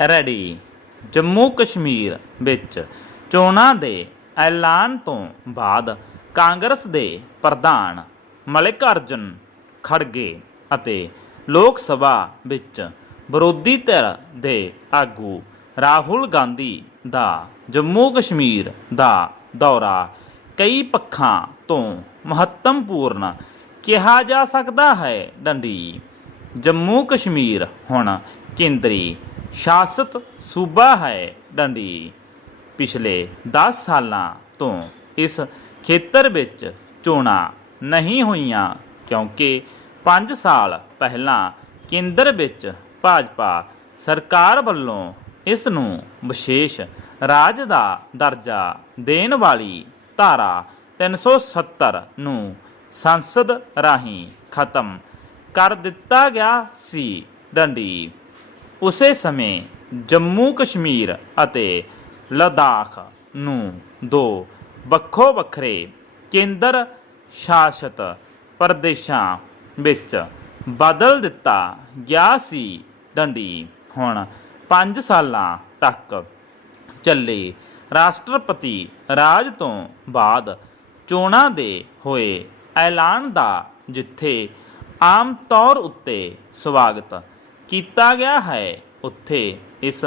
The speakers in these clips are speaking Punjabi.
ਰੈਡੀ। ਜੰਮੂ ਕਸ਼ਮੀਰ ਵਿੱਚ ਚੋਣਾਂ ਦੇ ਐਲਾਨ ਤੋਂ ਬਾਅਦ ਕਾਂਗਰਸ ਦੇ ਪ੍ਰਧਾਨ ਮਲਿਕ ਅਰਜਨ ਖੜਗੇ ਅਤੇ ਲੋਕ ਸਭਾ ਵਿੱਚ ਵਿਰੋਧੀ ਧਿਰ ਦੇ ਆਗੂ ਰਾਹੁਲ ਗਾਂਧੀ ਦਾ ਜੰਮੂ ਕਸ਼ਮੀਰ ਦਾ ਦੌਰਾ ਕਈ ਪੱਖਾਂ ਤੋਂ ਮਹੱਤਵਪੂਰਨ ਕਿਹਾ ਜਾ ਸਕਦਾ ਹੈ। ਡੰਡੀ। ਜੰਮੂ ਕਸ਼ਮੀਰ ਹੁਣ ਕੇਂਦਰੀ ਸ਼ਾਸਤ ਸੂਬਾ ਹੈ ਡੰਡੀ ਪਿਛਲੇ 10 ਸਾਲਾਂ ਤੋਂ ਇਸ ਖੇਤਰ ਵਿੱਚ ਚੋਣਾਂ ਨਹੀਂ ਹੋਈਆਂ, ਕਿਉਂਕਿ 5 ਸਾਲ ਪਹਿਲਾਂ ਕੇਂਦਰ ਵਿੱਚ ਭਾਜਪਾ ਸਰਕਾਰ ਵੱਲੋਂ ਇਸ ਨੂੰ ਵਿਸ਼ੇਸ਼ ਰਾਜ ਦਾ ਦਰਜਾ ਦੇਣ ਵਾਲੀ ਧਾਰਾ 370 ਨੂੰ ਸੰਸਦ ਰਾਹੀਂ ਖਤਮ ਕਰ ਦਿੱਤਾ ਗਿਆ ਸੀ। ਡੰਡੀ ਉਸੇ ਸਮੇਂ ਜੰਮੂ ਕਸ਼ਮੀਰ ਅਤੇ ਲਦਾਖ ਨੂੰ ਦੋ ਵੱਖੋ ਵੱਖਰੇ ਕੇਂਦਰ ਸ਼ਾਸਤ ਪ੍ਰਦੇਸ਼ਾਂ ਵਿੱਚ ਬਦਲ ਦਿੱਤਾ ਗਿਆ ਸੀ। ਡੰਡੀ ਹੁਣ 5 ਸਾਲਾਂ ਤੱਕ ਚੱਲੇ ਰਾਸ਼ਟਰਪਤੀ ਰਾਜ ਤੋਂ ਬਾਅਦ ਚੋਣਾਂ ਦੇ ਹੋਏ ਐਲਾਨ ਦਾ ਜਿੱਥੇ ਆਮ ਤੌਰ ਉੱਤੇ ਸਵਾਗਤ ਕੀਤਾ ਗਿਆ ਹੈ। ਉੱਥੇ ਇਸ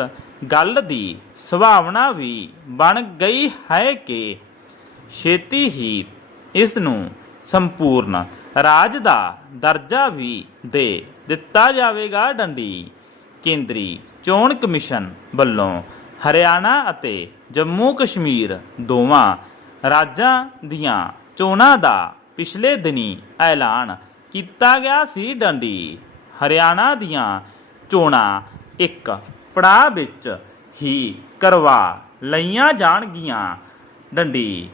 ਗੱਲ ਦੀ ਸੰਭਾਵਨਾ ਵੀ ਬਣ ਗਈ ਹੈ ਕਿ ਛੇਤੀ ਹੀ ਇਸ ਨੂੰ ਸੰਪੂਰਨ ਰਾਜ ਦਾ ਦਰਜਾ ਵੀ ਦੇ ਦਿੱਤਾ ਜਾਵੇਗਾ। ਡੰਡੀ ਕੇਂਦਰੀ ਚੋਣ ਕਮਿਸ਼ਨ ਵੱਲੋਂ ਹਰਿਆਣਾ ਅਤੇ ਜੰਮੂ ਕਸ਼ਮੀਰ ਦੋਵਾਂ ਰਾਜਾਂ ਦੀਆਂ ਚੋਣਾਂ ਦਾ ਪਿਛਲੇ ਦਿਨੀ ਐਲਾਨ ਕੀਤਾ ਗਿਆ ਸੀ। ਡੰਡੀ ਹਰਿਆਣਾ ਦੀਆਂ ਚੋਣਾਂ ਇੱਕ ਪੜਾਅ ਵਿੱਚ ਹੀ ਕਰਵਾ ਲਈਆਂ ਜਾਣਗੀਆਂ। ਡੰਡੀ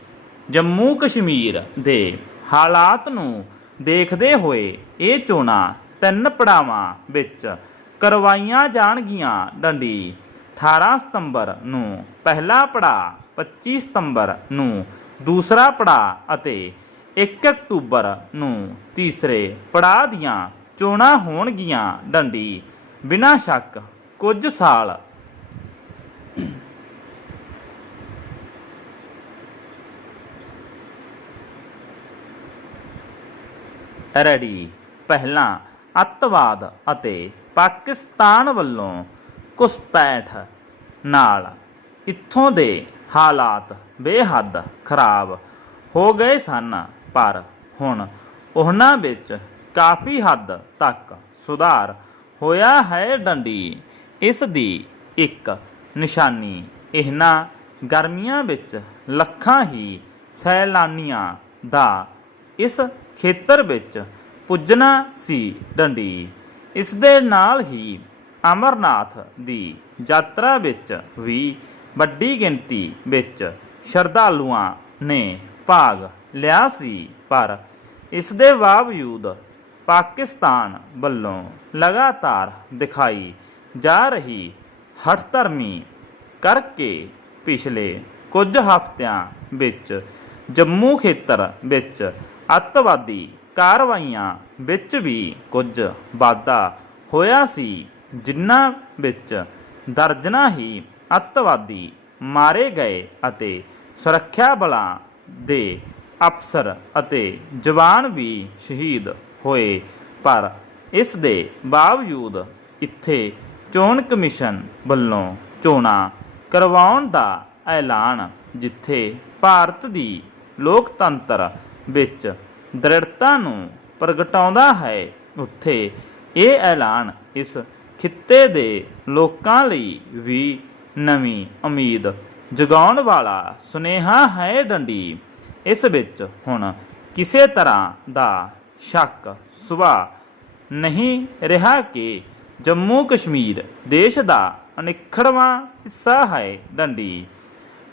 ਜੰਮੂ ਕਸ਼ਮੀਰ ਦੇ ਹਾਲਾਤ ਨੂੰ ਦੇਖਦੇ ਹੋਏ ਇਹ ਚੋਣਾਂ ਤਿੰਨ ਪੜਾਵਾਂ ਵਿੱਚ ਕਰਵਾਈਆਂ ਜਾਣਗੀਆਂ। ਡੰਡੀ 18 ਸਤੰਬਰ ਨੂੰ ਪਹਿਲਾ ਪੜਾਅ 25 ਸਤੰਬਰ ਨੂੰ ਦੂਸਰਾ ਪੜਾਅ ਅਤੇ 1 ਅਕਤੂਬਰ ਨੂੰ ਤੀਸਰੇ ਪੜਾਅ ਦੀਆਂ ਚੋਣਾਂ ਹੋਣਗੀਆਂ ਡੰਡੀ। ਬਿਨਾਂ ਸ਼ੱਕ ਕੁਝ ਸਾਲ। ਰੈਡੀ। ਪਹਿਲਾਂ ਅੱਤਵਾਦ ਅਤੇ ਪਾਕਿਸਤਾਨ ਵੱਲੋਂ ਘੁਸਪੈਠ ਨਾਲ ਇੱਥੋਂ ਦੇ ਹਾਲਾਤ ਬੇਹੱਦ ਖਰਾਬ ਹੋ ਗਏ ਸਨ, ਪਰ ਹੁਣ ਉਹਨਾਂ ਵਿੱਚ ਕਾਫੀ ਹੱਦ ਤੱਕ ਸੁਧਾਰ ਹੋਇਆ ਹੈ ਡੰਡੀ। ਇਸ ਦੀ ਇੱਕ ਨਿਸ਼ਾਨੀ ਇਹਨਾਂ ਗਰਮੀਆਂ ਵਿੱਚ ਲੱਖਾਂ ਹੀ ਸੈਲਾਨੀਆਂ ਦਾ ਇਸ ਖੇਤਰ ਵਿੱਚ ਪੁੱਜਣਾ ਸੀ ਡੰਡੀ। ਇਸ ਦੇ ਨਾਲ ਹੀ ਅਮਰਨਾਥ ਦੀ ਯਾਤਰਾ ਵਿੱਚ ਵੀ ਵੱਡੀ ਗਿਣਤੀ ਵਿੱਚ ਸ਼ਰਧਾਲੂਆਂ ਨੇ ਭਾਗ ਲਿਆ ਸੀ, ਪਰ ਇਸ ਦੇ ਬਾਵਜੂਦ ਪਾਕਿਸਤਾਨ ਵੱਲੋਂ ਲਗਾਤਾਰ ਦਿਖਾਈ ਜਾ ਰਹੀ ਹਠਧਰਮੀ ਕਰਕੇ ਪਿਛਲੇ ਕੁਝ ਹਫ਼ਤਿਆਂ ਵਿੱਚ ਜੰਮੂ ਖੇਤਰ ਵਿੱਚ ਅੱਤਵਾਦੀ ਕਾਰਵਾਈਆਂ ਵਿੱਚ ਵੀ ਕੁਝ ਵਾਧਾ ਹੋਇਆ ਸੀ, ਜਿਨ੍ਹਾਂ ਵਿੱਚ ਦਰਜਨਾਂ ਹੀ ਅੱਤਵਾਦੀ ਮਾਰੇ ਗਏ ਅਤੇ ਸੁਰੱਖਿਆ ਬਲਾਂ ਦੇ ਅਫਸਰ ਅਤੇ ਜਵਾਨ ਵੀ ਸ਼ਹੀਦ ਹੋਏ। ਪਰ ਇਸ ਦੇ ਬਾਵਜੂਦ ਇੱਥੇ ਚੋਣ ਕਮਿਸ਼ਨ ਵੱਲੋਂ ਚੋਣਾਂ ਕਰਵਾਉਣ ਦਾ ਐਲਾਨ, ਜਿੱਥੇ ਭਾਰਤ ਦੀ ਲੋਕਤੰਤਰ ਵਿੱਚ ਦ੍ਰਿੜਤਾ ਨੂੰ ਪ੍ਰਗਟਾਉਂਦਾ ਹੈ, ਉੱਥੇ ਇਹ ਐਲਾਨ ਇਸ ਖਿੱਤੇ ਦੇ ਲੋਕਾਂ ਲਈ ਵੀ ਨਵੀਂ ਉਮੀਦ ਜਗਾਉਣ ਵਾਲਾ ਸੁਨੇਹਾ ਹੈ ਡੰਡੀ। ਇਸ ਵਿੱਚ ਹੁਣ ਕਿਸੇ ਤਰ੍ਹਾਂ ਦਾ ਸ਼ੱਕ ਸੁਭਾ ਨਹੀਂ ਰਿਹਾ ਕਿ ਜੰਮੂ ਕਸ਼ਮੀਰ ਦੇਸ਼ ਦਾ ਅਨਿੱਖੜਵਾਂ ਹਿੱਸਾ ਹੈ ਡੰਡੀ।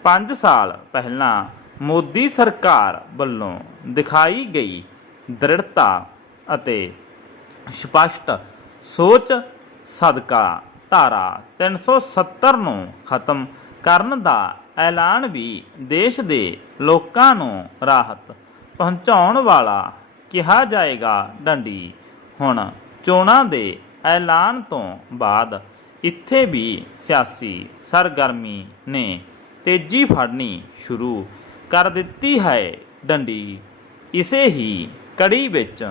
5 ਸਾਲ ਪਹਿਲਾਂ ਮੋਦੀ ਸਰਕਾਰ ਵੱਲੋਂ ਦਿਖਾਈ ਗਈ ਦ੍ਰਿੜਤਾ ਅਤੇ ਸਪਸ਼ਟ ਸੋਚ ਸਦਕਾ ਧਾਰਾ 370 ਨੂੰ ਖਤਮ ਕਰਨ ਦਾ ਐਲਾਨ ਵੀ ਦੇਸ਼ ਦੇ ਲੋਕਾਂ ਨੂੰ ਰਾਹਤ ਪਹੁੰਚਾਉਣ ਵਾਲਾ ਕਿਹਾ ਜਾਏਗਾ ਡੰਡੀ, ਹੁਣ ਚੋਣਾਂ ਦੇ ਐਲਾਨ ਤੋਂ ਬਾਅਦ ਇੱਥੇ ਵੀ ਸਿਆਸੀ ਸਰਗਰਮੀ ਨੇ ਤੇਜ਼ੀ ਫੜਨੀ ਸ਼ੁਰੂ ਕਰ ਦਿੱਤੀ ਹੈ ਡੰਡੀ। ਇਸੇ ਹੀ ਕੜੀ ਵਿੱਚ